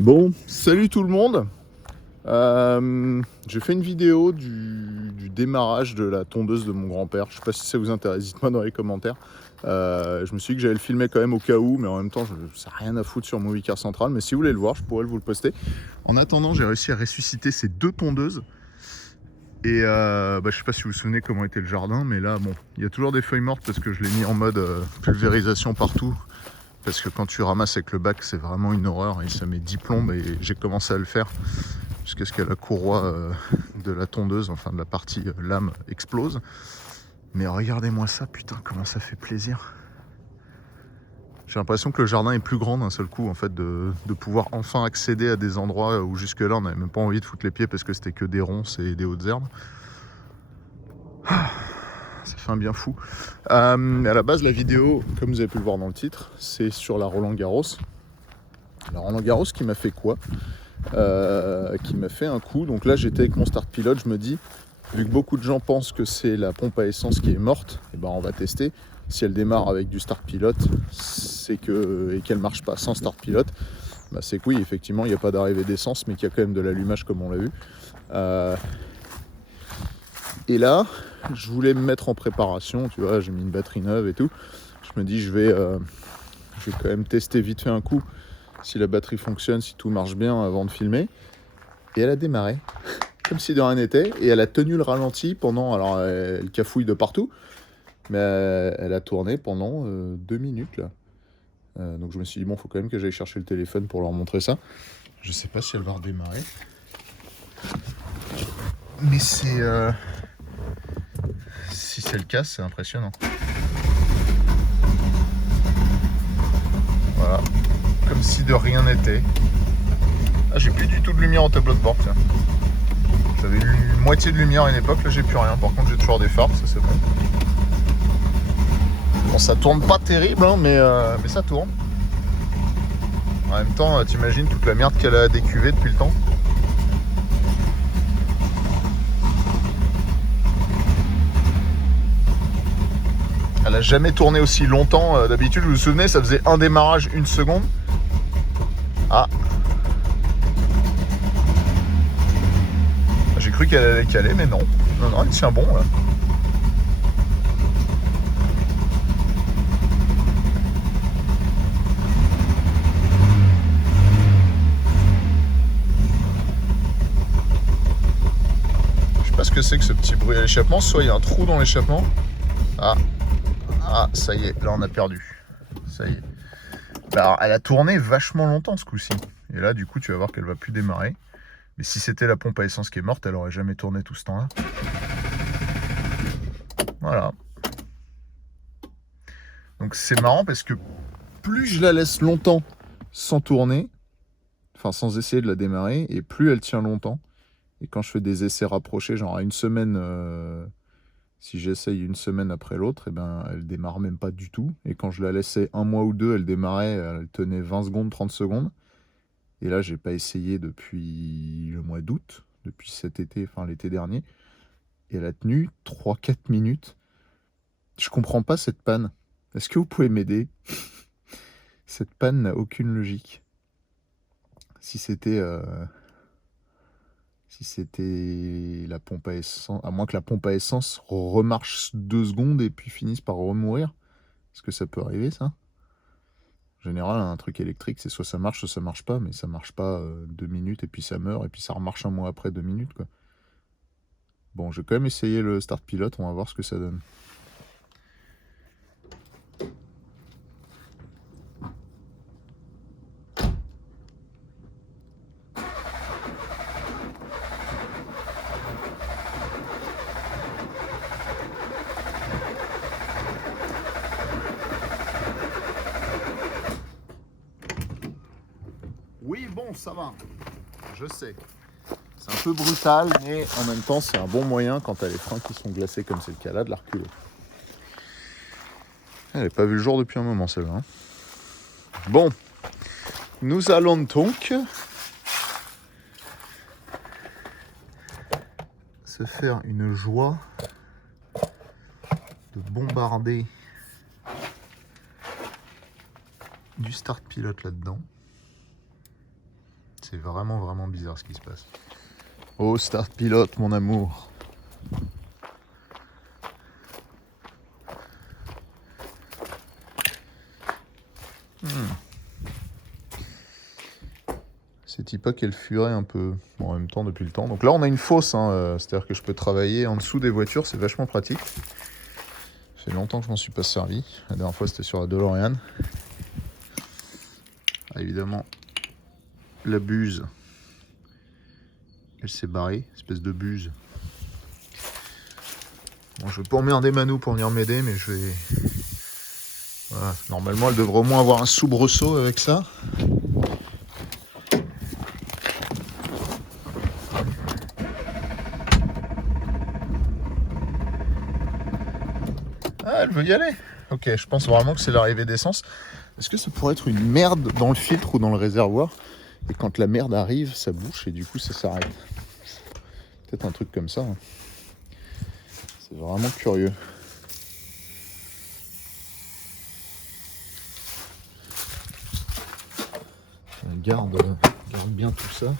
Bon, salut tout le monde. J'ai fait une vidéo du démarrage de la tondeuse de mon grand-père. Je sais pas si ça vous intéresse, dites-moi dans les commentaires. Je me suis dit que j'allais le filmer quand même au cas où, mais en même temps, ça n'a rien à foutre sur Movie Car Central. Mais si vous voulez le voir, je pourrais vous le poster. En attendant, j'ai réussi à ressusciter ces deux tondeuses. Et je sais pas si vous vous souvenez comment était le jardin, mais là, bon, il y a toujours des feuilles mortes parce que je l'ai mis en mode pulvérisation partout. Parce que quand tu ramasses avec le bac, c'est vraiment une horreur. Il se met 10 plombes et j'ai commencé à le faire jusqu'à ce que la courroie de la tondeuse, enfin de la partie lame, explose. Mais regardez-moi ça, putain, comment ça fait plaisir. J'ai l'impression que le jardin est plus grand d'un seul coup, en fait, de pouvoir enfin accéder à des endroits où jusque-là, on n'avait même pas envie de foutre les pieds parce que c'était que des ronces et des hautes herbes. Ça fait un bien fou. À la base, la vidéo, comme vous avez pu le voir dans le titre, c'est sur la Roland Garros. La Roland Garros qui m'a fait quoi qui m'a fait un coup. Donc là, j'étais avec mon start pilote, je me dis, vu que beaucoup de gens pensent que c'est la pompe à essence qui est morte, et ben on va tester. Si elle démarre avec du start pilote, c'est que et qu'elle marche pas sans start pilote, bah c'est que oui, effectivement, il n'y a pas d'arrivée d'essence, mais qu'il y a quand même de l'allumage comme on l'a vu. Et là, je voulais me mettre en préparation, tu vois, j'ai mis une batterie neuve et tout. Je me dis, je vais quand même tester vite fait un coup si la batterie fonctionne, si tout marche bien avant de filmer. Et elle a démarré, comme si de rien n'était, et elle a tenu le ralenti pendant, alors elle cafouille de partout, mais elle a tourné pendant 2 minutes là. Donc je me suis dit, bon, faut quand même que j'aille chercher le téléphone pour leur montrer ça. Je sais pas si elle va redémarrer. Mais c'est... si c'est le cas, c'est impressionnant. Voilà, comme si de rien n'était. Ah, j'ai plus du tout de lumière au tableau de bord, tiens. J'avais une moitié de lumière à une époque, là j'ai plus rien. Par contre j'ai toujours des phares, ça c'est bon. Bon, ça tourne pas terrible, hein, mais ça tourne. En même temps, t'imagines toute la merde qu'elle a décuvée depuis le temps. Elle a jamais tourné aussi longtemps. D'habitude, vous vous souvenez, ça faisait un démarrage, 1 seconde. Ah. J'ai cru qu'elle allait caler, mais non. Non, elle tient bon là. Je sais pas ce que c'est que ce petit bruit à l'échappement. Soit il y a un trou dans l'échappement. Ah, ça y est, là on a perdu. Ça y est. Alors, elle a tourné vachement longtemps ce coup-ci. Et là, du coup, tu vas voir qu'elle va plus démarrer. Mais si c'était la pompe à essence qui est morte, elle aurait jamais tourné tout ce temps-là. Voilà. Donc c'est marrant parce que plus je la laisse longtemps sans tourner, enfin sans essayer de la démarrer, et plus elle tient longtemps. Et quand je fais des essais rapprochés, genre à une semaine, si j'essaye une semaine après l'autre, et ben elle démarre même pas du tout. Et quand je la laissais 1 mois ou 2, elle démarrait, elle tenait 20 secondes, 30 secondes. Et là, j'ai pas essayé depuis le mois d'août, depuis cet été, enfin l'été dernier. Et elle a tenu 3-4 minutes. Je comprends pas cette panne. Est-ce que vous pouvez m'aider? Cette panne n'a aucune logique. Si c'était la pompe à essence, à moins que la pompe à essence remarche 2 secondes et puis finisse par remourir. Est-ce que ça peut arriver, ça? En général, un truc électrique, c'est soit ça marche pas, mais ça marche pas 2 minutes et puis ça meurt et puis ça remarche un mois après 2 minutes, quoi. Bon, je vais quand même essayer le start pilote, on va voir ce que ça donne. Oui, bon, ça va. Je sais. C'est un peu brutal, mais en même temps, c'est un bon moyen quand t'as les freins qui sont glacés comme c'est le cas là, de la reculer. Elle n'a pas vu le jour depuis un moment, celle-là. Hein. Bon, nous allons donc se faire une joie de bombarder du start pilote là-dedans. c'est vraiment bizarre ce qui se passe. Oh, start pilote, mon amour. C'est pas qu'elle furait un peu en même temps depuis le temps. Donc là, on a une fosse, hein, c'est-à-dire que je peux travailler en dessous des voitures, c'est vachement pratique. Ça fait longtemps que je m'en suis pas servi. La dernière fois, c'était sur la DeLorean. Ah, évidemment, la buse. Elle s'est barrée, espèce de buse. Bon, je vais pas emmerder Manu pour venir m'aider, mais je vais... Voilà. Normalement, elle devrait au moins avoir un soubresaut avec ça. Ah, elle veut y aller. Ok, je pense vraiment que c'est l'arrivée d'essence. Est-ce que ça pourrait être une merde dans le filtre ou dans le réservoir? Et quand la merde arrive, ça bouche et du coup ça s'arrête. Peut-être un truc comme ça. Hein. C'est vraiment curieux. Garde bien tout ça.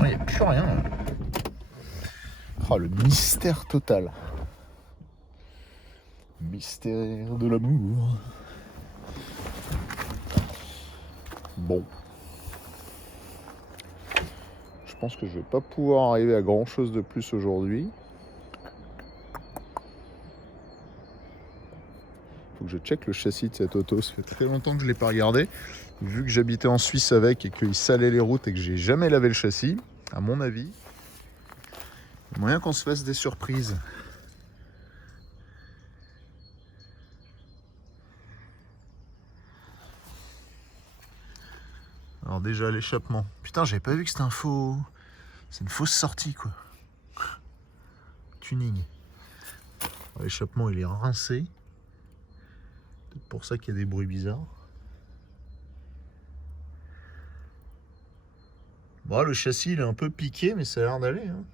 Il n'y a plus rien. Oh, le mystère total. Mystère de l'amour. Bon. Je pense que je vais pas pouvoir arriver à grand chose de plus aujourd'hui. Faut que je check le châssis de cette auto. Ça fait très longtemps que je l'ai pas regardé. Vu que j'habitais en Suisse avec et qu'il salait les routes et que j'ai jamais lavé le châssis, à mon avis, il y a moyen qu'on se fasse des surprises. Alors déjà l'échappement. Putain, j'avais pas vu que c'était un faux... C'est une fausse sortie quoi. Tuning. L'échappement il est rincé. Peut-être pour ça qu'il y a des bruits bizarres. Bon, le châssis il est un peu piqué mais ça a l'air d'aller. Hein.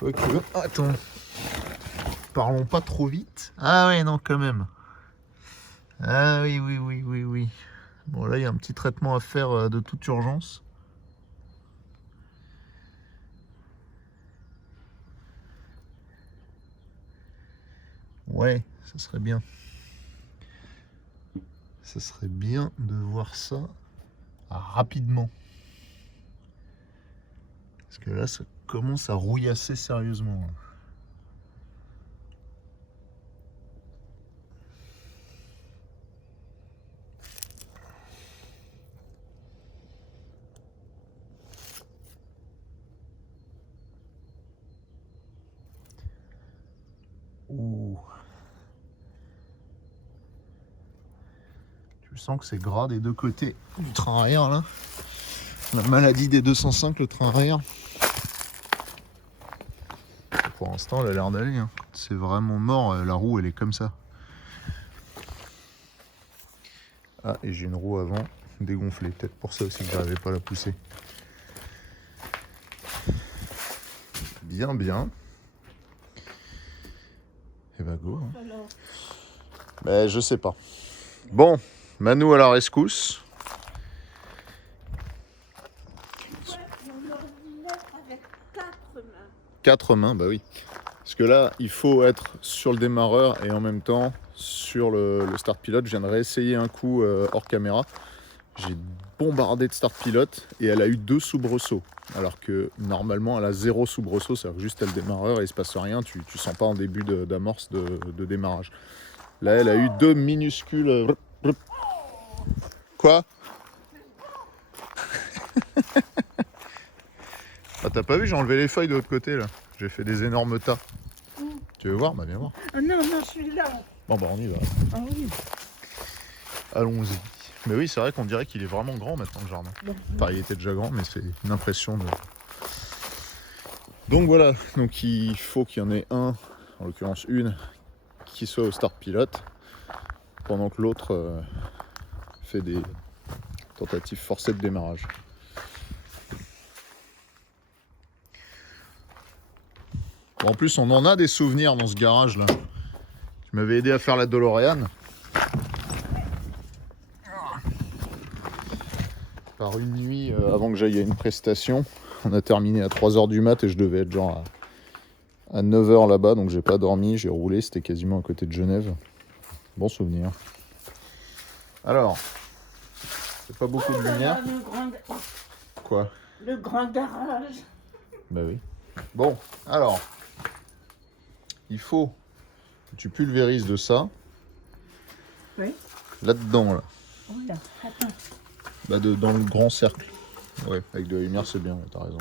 Ok. Attends. Parlons pas trop vite. Ah ouais non quand même. Ah oui. Bon là il y a un petit traitement à faire de toute urgence. Ouais, ça serait bien. Ça serait bien de voir ça rapidement. Parce que là, ça commence à rouillasser sérieusement. Ouh. Tu sens que c'est gras des deux côtés du train arrière là. La maladie des 205, le train arrière. Pour l'instant, elle a l'air d'aller. Hein. C'est vraiment mort, la roue elle est comme ça. Ah, et j'ai une roue avant dégonflée. Peut-être pour ça aussi que j'arrivais pas à la pousser. Bien. Et bah go. Hein. Mais je sais pas. Bon, Manu à la rescousse. Avec 4 mains. 4 mains, bah oui. Parce que là, il faut être sur le démarreur et en même temps sur le start pilote. Je viens de réessayer un coup hors caméra. J'ai bombardé de start pilote et elle a eu 2 soubresauts. Alors que normalement, elle a 0 soubresaut, c'est-à-dire juste elle démarreur et il se passe rien. Tu sens pas en début d'amorce de démarrage. Là, elle a eu 2 minuscules. Quoi? Ah, t'as pas vu, j'ai enlevé les feuilles de l'autre côté là. J'ai fait des énormes tas. Tu veux voir? Bah viens voir. Ah non, je suis là. Bon bah on y va. Ah oui. Allons-y. Mais oui, c'est vrai qu'on dirait qu'il est vraiment grand maintenant le jardin. Bon. Enfin, il était déjà grand, mais c'est une impression de... Donc voilà, donc il faut qu'il y en ait un, en l'occurrence une, qui soit au start pilote, pendant que l'autre fait des tentatives forcées de démarrage. Bon, en plus, on en a des souvenirs dans ce garage là. Tu m'avais aidé à faire la DeLorean. Par une nuit, avant que j'aille à une prestation, on a terminé à 3h du mat et je devais être genre à 9h là-bas, donc j'ai pas dormi, j'ai roulé, c'était quasiment à côté de Genève. Bon souvenir. Alors, c'est pas beaucoup de lumière. Quoi? Le grand garage. Bah oui. Bon, alors, il faut que tu pulvérises de ça. Oui. Là-dedans, là. Oh là, attends. Bah dans le grand cercle. Ouais, avec de la lumière, c'est bien, ouais, t'as raison.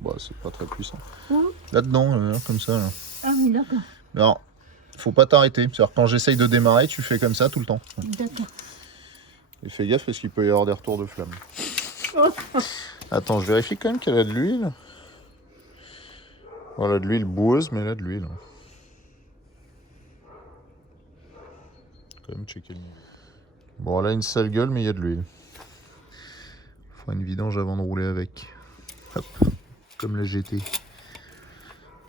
Bah, c'est pas très puissant. Où? Là-dedans, comme ça. Là. Ah oui, d'accord. Alors, faut pas t'arrêter. C'est-à-dire, quand j'essaye de démarrer, tu fais comme ça tout le temps. D'accord. Et fais gaffe parce qu'il peut y avoir des retours de flamme. Oh. Attends, je vérifie quand même qu'elle a de l'huile. Voilà, de l'huile boueuse, mais elle a de l'huile. Quand même checker le niveau. Bon, elle a une sale gueule, mais il y a de l'huile. Faut une vidange avant de rouler avec. Hop, comme la GT.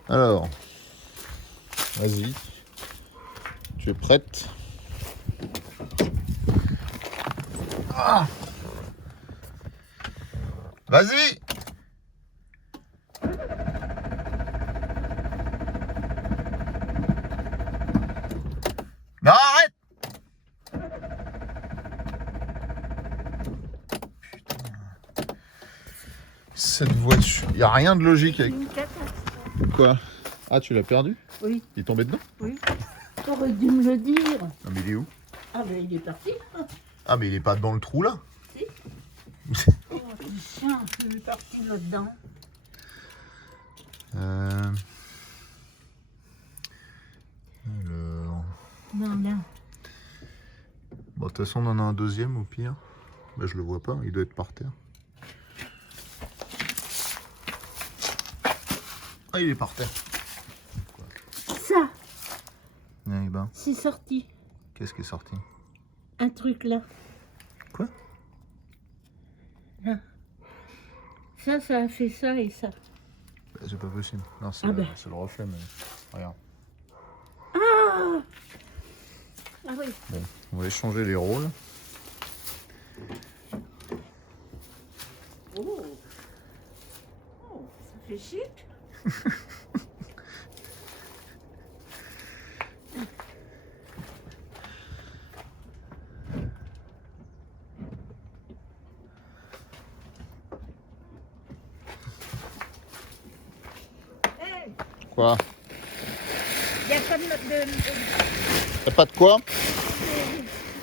Alors, vas-y. Tu es prête? Ah, vas-y! Non, arrête! Putain. Cette voiture, il n'y a rien de logique avec. Une catastrophe. Quoi? Ah, tu l'as perdu? Oui, Il est tombé dedans? oui. T'aurais dû me le dire. Non, mais il est où? Ah ben il est parti. Ah, mais il est pas dans le trou là? Si. Oh, c'est chiant, il est parti là-dedans. Alors. Non, là. Bon, de toute façon, on en a un deuxième au pire. Bah, je le vois pas, il doit être par terre. Ah, il est par terre. Ça, Eh ben, c'est sorti. qu'est-ce qui est sorti? Un truc là. Quoi? Là. Ça a fait ça et ça. Bah, c'est pas possible. Non, c'est Ah ben. c'est le reflet, mais. Regarde. Ah. Ah oui. Bon, on va échanger les rôles. Oh. Oh, ça fait chic. Hey, Quoi? y a pas de... Y'a pas de quoi?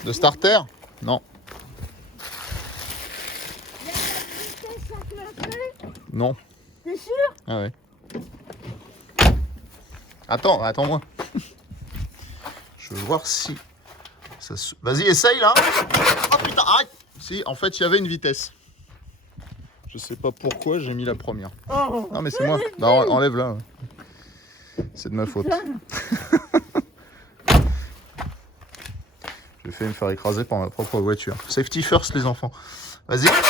De starter? Non. Y a pas de vitesse enclenchée? Non. T'es sûr? Ah ouais. Attends-moi. Je veux voir si... Ça se... Vas-y, essaye là. Oh putain, arrête. Si, en fait, il y avait une vitesse. Je sais pas pourquoi j'ai mis la première. Oh. Non, mais c'est moi. Non, enlève-la. C'est de ma faute. J'ai fait me faire écraser par ma propre voiture. Safety first, les enfants. Vas-y. Arrête.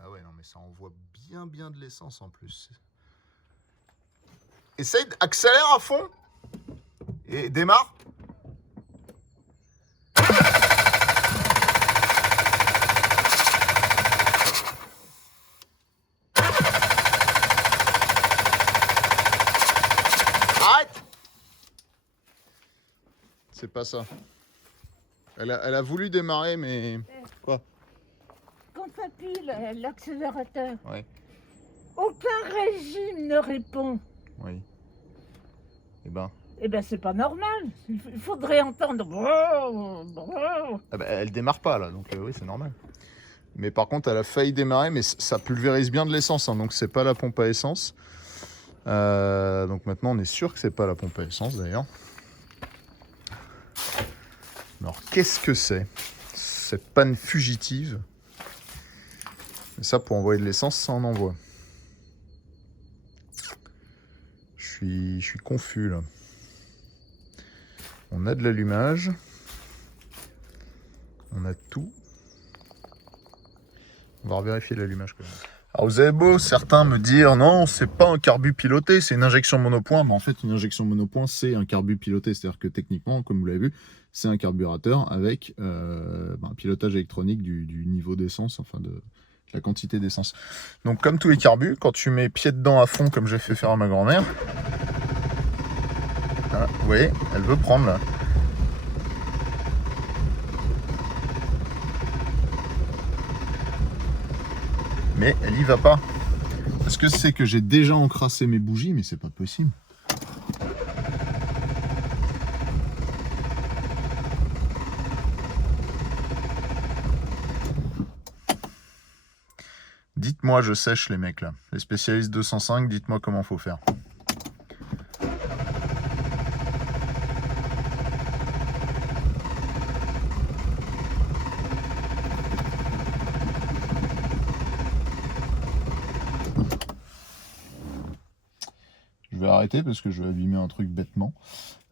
Ah ouais, non, mais ça envoie bien de l'essence en plus. Essaye d'accélérer à fond. Et démarre. Arrête. C'est pas ça. Elle a voulu démarrer, mais... Quoi? Quand t'appuies l'accélérateur, Ouais. aucun régime ne répond. Oui. Eh ben... Eh ben c'est pas normal. Il faudrait entendre. Ah bah, elle démarre pas là, donc oui, c'est normal. Mais par contre, elle a failli démarrer, mais ça pulvérise bien de l'essence, hein, donc c'est pas la pompe à essence. Donc maintenant, on est sûr que c'est pas la pompe à essence d'ailleurs. Alors, qu'est-ce que c'est? Cette panne fugitive. Et ça, pour envoyer de l'essence, ça en envoie. Je suis confus là. On a de l'allumage. On a tout. On va revérifier l'allumage quand même. Alors vous avez beau certains me dire non, c'est pas un carbu piloté, c'est une injection monopoint, mais en fait une injection monopoint c'est un carbu piloté, c'est-à-dire que techniquement, comme vous l'avez vu, c'est un carburateur avec un pilotage électronique du niveau d'essence, enfin de la quantité d'essence. Donc comme tous les carbus, quand tu mets pied dedans à fond comme j'ai fait faire à ma grand-mère, voilà, vous voyez, elle veut prendre là. Mais elle y va pas. Est-ce que c'est que j'ai déjà encrassé mes bougies? Mais c'est pas possible. Dites-moi, je sèche les mecs là. Les spécialistes 205, dites-moi comment faut faire. Je vais arrêter parce que je vais abîmer un truc bêtement.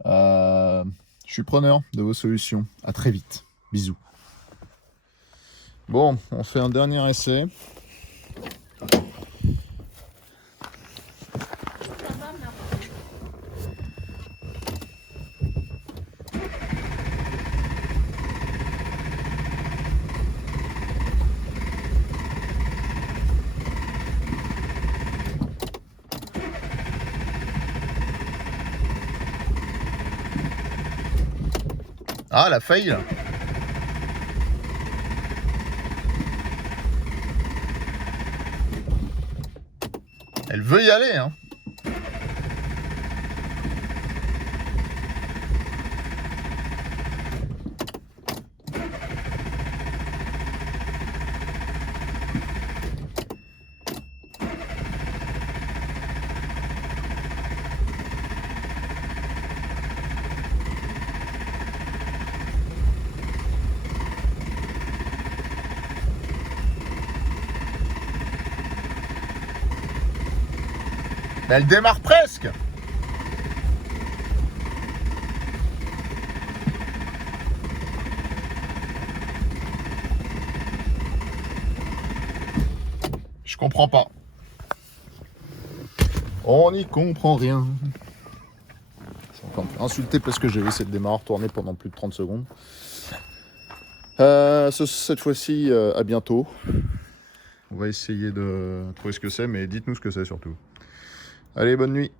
Je suis preneur de vos solutions. À très vite. Bisous. Bon, on fait un dernier essai. Ah, la faille là. Elle veut y aller, hein. Mais elle démarre presque. Je comprends pas. On n'y comprend rien. Je suis encore insulté parce que j'ai laissé le démarreur tourner pendant plus de 30 secondes. Cette fois-ci, à bientôt. On va essayer de trouver ce que c'est, mais dites-nous ce que c'est surtout. Allez, bonne nuit.